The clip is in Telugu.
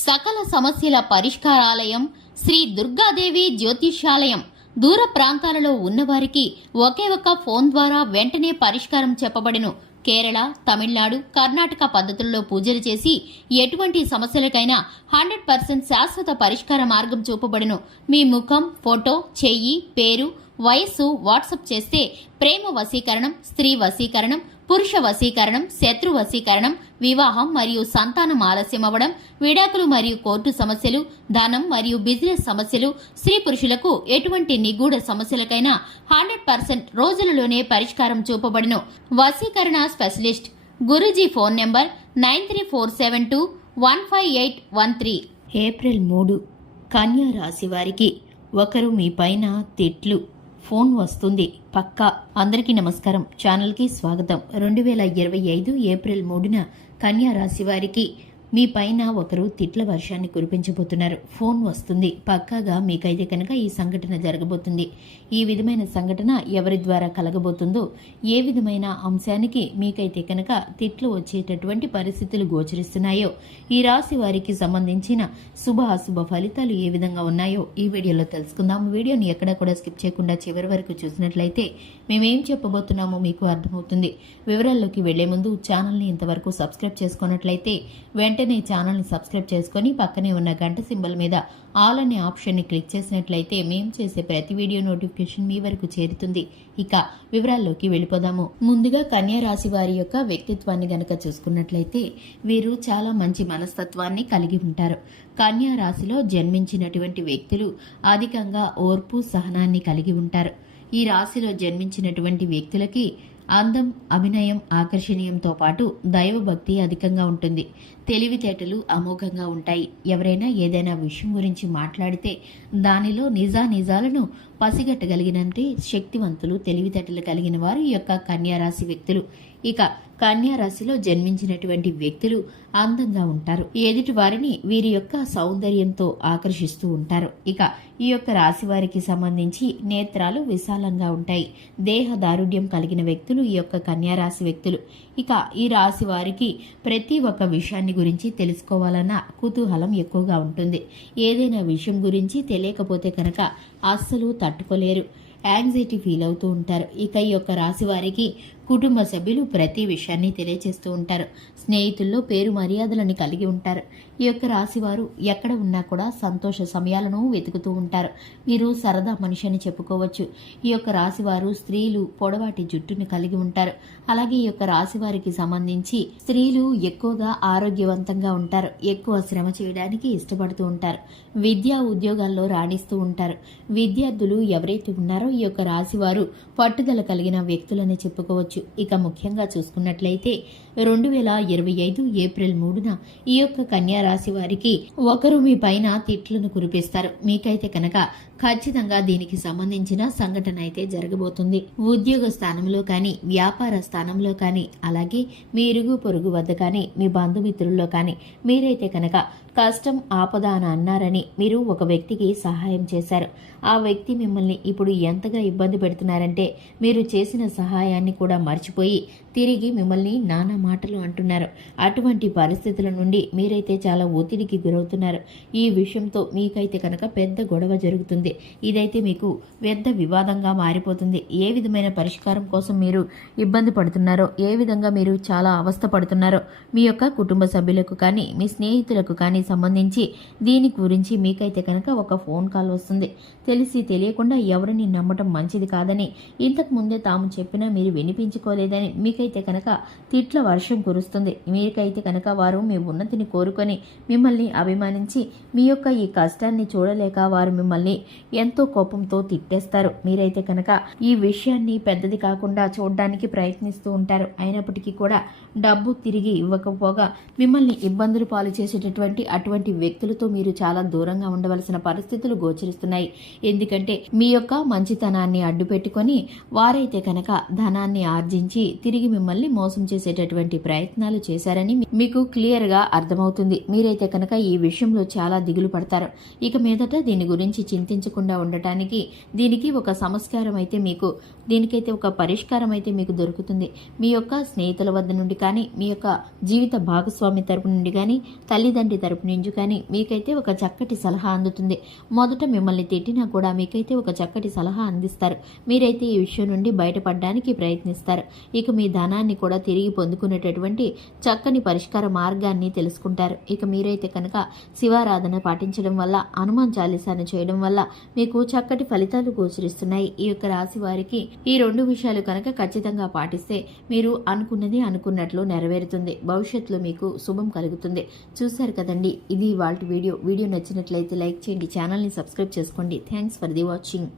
సకల సమస్యల పరిష్కారాలయం శ్రీ దుర్గాదేవి జ్యోతిష్యాలయం. దూర ప్రాంతాలలో ఉన్నవారికి ఒకే ఒక ఫోన్ ద్వారా వెంటనే పరిష్కారం చెప్పబడును. కేరళ, తమిళనాడు, కర్ణాటక పద్ధతుల్లో పూజలు చేసి ఎటువంటి సమస్యలకైనా 100% శాశ్వత పరిష్కార మార్గం చూపబడును. మీ ముఖం, ఫోటో, చెయ్యి, పేరు, వయస్సు వాట్సాప్ చేస్తే ప్రేమ వశీకరణం, స్త్రీ వశీకరణం, పురుష వశీకరణం, శత్రు వశీకరణం, వివాహం మరియు సంతానం ఆలస్యం అవ్వడం, విడాకులు మరియు కోర్టు సమస్యలు, ధనం మరియు బిజినెస్ సమస్యలు, స్త్రీ పురుషులకు ఎటువంటి నిగూఢ సమస్యలకైనా 100% రోజులలోనే పరిష్కారం చూపబడును. వశీకరణ specialist Guruji phone number 9347215813. April 3 కన్యా రాశి వారికి ఒకరు మీ పైన తిట్లు, ఫోన్ వస్తుంది పక్కా. అందరికీ నమస్కారం, ఛానల్కి స్వాగతం. 2025 ఏప్రిల్ 3న కన్యా రాశి వారికి మీ పైన ఒకరు తిట్ల వర్షాన్ని కురిపించబోతున్నారు. ఫోన్ వస్తుంది పక్కాగా. మీకైతే కనుక ఈ సంఘటన జరగబోతుంది. ఈ విధమైన సంఘటన ఎవరి ద్వారా కలగబోతుందో, ఏ విధమైన అంశానికి మీకైతే కనుక తిట్లు వచ్చేటటువంటి పరిస్థితులు గోచరిస్తున్నాయో, ఈ రాశి వారికి సంబంధించిన శుభ అశుభ ఫలితాలు ఏ విధంగా ఉన్నాయో ఈ వీడియోలో తెలుసుకుందాం. వీడియోని ఎక్కడా కూడా స్కిప్ చేయకుండా చివరి వరకు చూసినట్లయితే మేమేం చెప్పబోతున్నామో మీకు అర్థమవుతుంది. వివరాల్లోకి వెళ్లే ముందు ఛానల్ని ఇంతవరకు సబ్స్క్రైబ్ చేసుకున్నట్లయితే వెంటనే ఛానల్ని సబ్స్క్రైబ్ చేసుకుని పక్కనే ఉన్న గంట సింబల్ మీద ఆల్ అనే ఆప్షన్ని క్లిక్ చేసినట్లయితే మేము చేసే ప్రతి వీడియో నోటిఫికేషన్ మీ వరకు చేరుతుంది. ఇక వివరాల్లోకి వెళ్ళిపోదాము. ముందుగా కన్యా రాశి వారి యొక్క వ్యక్తిత్వాన్ని గనక చూసుకున్నట్లయితే వీరు చాలా మంచి మనస్తత్వాన్ని కలిగి ఉంటారు. కన్యా రాశిలో జన్మించినటువంటి వ్యక్తులు అధికంగా ఓర్పు, సహనాన్ని కలిగి ఉంటారు. ఈ రాశిలో జన్మించినటువంటి వ్యక్తులకి అందం, అభినయం, ఆకర్షణీయంతో పాటు దైవభక్తి అధికంగా ఉంటుంది. తెలివితేటలు అమోఘంగా ఉంటాయి. ఎవరైనా ఏదైనా విషయం గురించి మాట్లాడితే దానిలో నిజాలను పసిగట్టగలిగినంటే శక్తివంతులు, తెలివితేటలు కలిగిన వారు ఈ యొక్క కన్యా రాశి వ్యక్తులు. ఇక కన్యా రాశిలో జన్మించినటువంటి వ్యక్తులు అందంగా ఉంటారు. ఎదుటి వారిని వీరి యొక్క సౌందర్యంతో ఆకర్షిస్తూ ఉంటారు. ఇక ఈ యొక్క రాశి వారికి సంబంధించి నేత్రాలు విశాలంగా ఉంటాయి. దేహ దారుఢ్యం కలిగిన వ్యక్తులు ఈ యొక్క కన్యా రాశి వ్యక్తులు. ఇక ఈ రాశి వారికి ప్రతి ఒక్క విషయాన్ని గురించి తెలుసుకోవాలన్న కుతూహలం ఎక్కువగా ఉంటుంది. ఏదైనా విషయం గురించి తెలియకపోతే కనుక అస్సలు తట్టుకోలేరు. యాంగ్జైటీ ఫీల్ అవుతూ ఉంటారు. ఇక ఈ యొక్క రాశి వారికి కుటుంబ సభ్యులు ప్రతి విషయాన్ని తెలియజేస్తూ ఉంటారు. స్నేహితుల్లో పేరు మర్యాదలను కలిగి ఉంటారు. ఈ యొక్క రాశి వారు ఎక్కడ ఉన్నా కూడా సంతోష సమయాలను వెతుకుతూ ఉంటారు. మీరు సరదా మనిషి అని చెప్పుకోవచ్చు. ఈ యొక్క రాశి వారు స్త్రీలు పొడవాటి జుట్టుని కలిగి ఉంటారు. అలాగే ఈ యొక్క రాశి వారికి సంబంధించి స్త్రీలు ఎక్కువగా ఆరోగ్యవంతంగా ఉంటారు. ఎక్కువ శ్రమ చేయడానికి ఇష్టపడుతూ ఉంటారు. విద్యా ఉద్యోగాల్లో రాణిస్తూ ఉంటారు. విద్యార్థులు ఎవరైతే ఉన్నారో ఈ యొక్క రాశి వారు పట్టుదల కలిగిన వ్యక్తులని చెప్పుకోవచ్చు. ఇక ముఖ్యంగా చూసుకున్నట్లయితే 2025 ఏప్రిల్ 3న ఈ యొక్క కన్యా రాశి వారికి ఒకరు మీ పైన తిట్లను కురిపిస్తారు. మీకైతే కనుక ఖచ్చితంగా దీనికి సంబంధించిన సంఘటన అయితే జరగబోతుంది. ఉద్యోగ స్థానంలో కానీ, వ్యాపార స్థానంలో కానీ, అలాగే మీ ఇరుగు పొరుగు వద్ద కానీ, మీ బంధుమిత్రుల్లో కానీ మీరైతే కనుక కష్టం, ఆపద అని అన్నారని మీరు ఒక వ్యక్తికి సహాయం చేశారు. ఆ వ్యక్తి మిమ్మల్ని ఇప్పుడు ఎంతగా ఇబ్బంది పెడుతున్నారంటే మీరు చేసిన సహాయాన్ని కూడా మర్చిపోయి తిరిగి మిమ్మల్ని నానా మాటలు అంటున్నారు. అటువంటి పరిస్థితుల నుండి మీరైతే చాలా ఒత్తిడికి గురవుతున్నారు. ఈ విషయంతో మీకైతే కనుక పెద్ద గొడవ జరుగుతుంది. ఇదైతే మీకు పెద్ద వివాదంగా మారిపోతుంది. ఏ విధమైన పరిష్కారం కోసం మీరు ఇబ్బంది పడుతున్నారో, ఏ విధంగా మీరు చాలా అవస్థ పడుతున్నారో మీ యొక్క కుటుంబ సభ్యులకు కానీ, మీ స్నేహితులకు కానీ సంబంధించి దీని గురించి మీకైతే కనుక ఒక ఫోన్ కాల్ వస్తుంది. తెలిసి తెలియకుండా ఎవరిని నమ్మటం మంచిది కాదని, ఇంతకు ముందే తాము చెప్పినా మీరు వినిపించుకోలేదని మీకైతే కనుక తిట్ల వర్షం కురుస్తుంది. మీకైతే కనుక వారు మీ ఉన్నతిని కోరుకొని మిమ్మల్ని అభిమానించి మీ యొక్క ఈ కష్టాన్ని చూడలేక వారు మిమ్మల్ని ఎంతో కోపంతో తిట్టేస్తారు. మీరైతే కనుక ఈ విషయాన్ని పెద్దది కాకుండా చూడడానికి ప్రయత్నిస్తూ ఉంటారు. అయినప్పటికీ కూడా డబ్బు తిరిగి ఇవ్వకపోగా మిమ్మల్ని ఇబ్బందులు పాలు చేసేటటువంటి అటువంటి వ్యక్తులతో మీరు చాలా దూరంగా ఉండవలసిన పరిస్థితులు గోచరిస్తున్నాయి. ఎందుకంటే మీ యొక్క మంచితనాన్ని అడ్డు పెట్టుకొని వారైతే కనుక ధనాన్ని ఆర్జించి తిరిగి మిమ్మల్ని మోసం చేసేటటువంటి ఎటువంటి ప్రయత్నాలు చేశారని మీకు క్లియర్గా అర్థమవుతుంది. మీరైతే కనుక ఈ విషయంలో చాలా దిగులు పడతారు. ఇక మీదట దీని గురించి చింతించకుండా ఉండటానికి దీనికి ఒక సంస్కారం అయితే దీనికైతే ఒక పరిష్కారం అయితే మీకు దొరుకుతుంది. మీ యొక్క స్నేహితుల వద్ద నుండి కానీ, మీ యొక్క జీవిత భాగస్వామి తరపు నుండి కానీ, తల్లిదండ్రి తరపు నుంచి కానీ మీకైతే ఒక చక్కటి సలహా అందుతుంది. మొదట మిమ్మల్ని తిట్టినా కూడా మీకైతే ఒక చక్కటి సలహా అందిస్తారు. మీరైతే ఈ విషయం నుండి బయటపడడానికి ప్రయత్నిస్తారు. ఇక మీ ధనాన్ని కూడా తిరిగి పొందుకునేటటువంటి చక్కని పరిష్కార మార్గాన్ని తెలుసుకుంటారు. ఇక మీరైతే కనుక శివారాధన పాటించడం వల్ల, హనుమాన్ చాలీసాను చేయడం వల్ల మీకు చక్కటి ఫలితాలు గోచరిస్తున్నాయి. ఈ యొక్క రాశి వారికి ఈ 2 విషయాలు కనుక ఖచ్చితంగా పాటిస్తే మీరు అనుకున్నది అనుకున్నట్లు నెరవేరుతుంది. భవిష్యత్తులో మీకు శుభం కలుగుతుంది. చూశారు కదండి, ఇది ఇవాల్టి వీడియో నచ్చినట్లయితే లైక్ చేయండి, ఛానల్ని సబ్స్క్రైబ్ చేసుకోండి. Thanks for the watching.